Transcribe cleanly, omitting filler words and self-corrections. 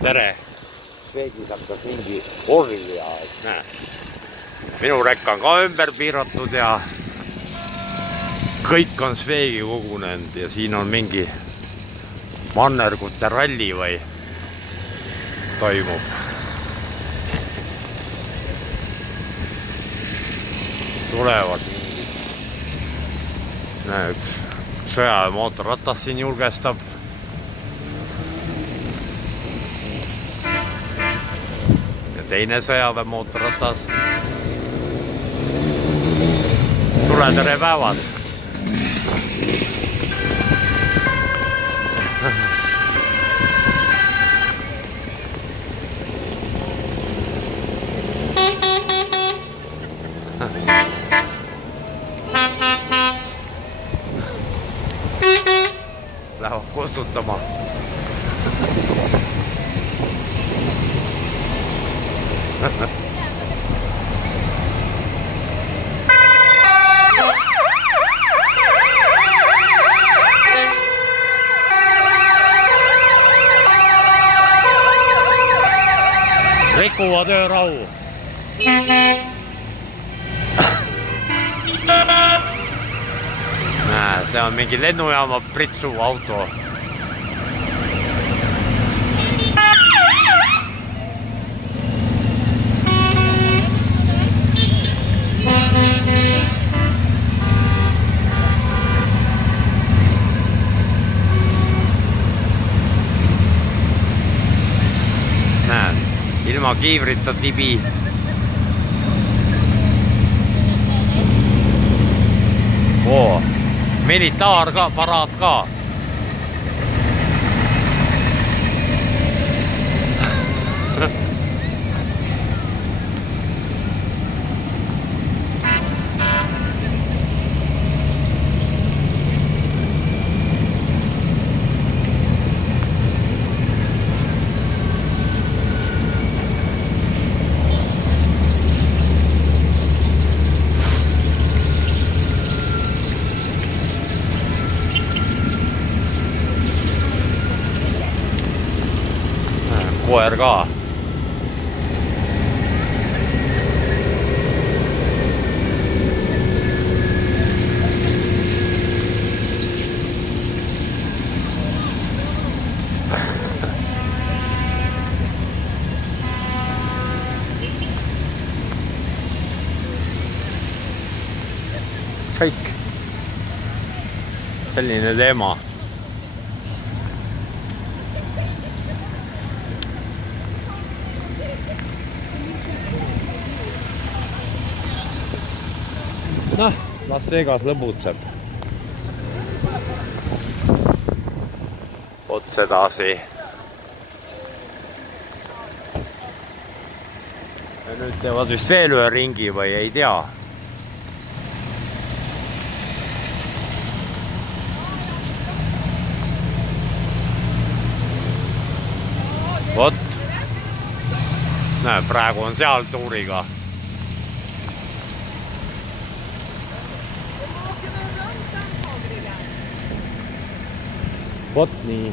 tere! Sveegis hakkas mingi orja, et näe. Minu rekka on ka ümber piiratud ja kõik on Sveegi kogunenud ja siin on mingi mannergute ralli või toimub. Tulevad mingid. Näe, üks sõjaväe mootorratas siin julgestab. Ja teine sõjaväe mootorratas. Tule, tere päevad! Lähevad kustutama. Rikuvad öörahu. Näe, see on mingi lennujaama pritsuv auto. Näe, ilma kiivrita tibi. Oo. Militaar ka, paraad ka. Koer ka. Kõik. Selline teema. Noh, Las Vegas lõbutseb. Ots edasi. Ja nüüd teevad vist veel ühe ringi või ei tea. Vot. Näe, praegu on seal tuuriga. Vot nii.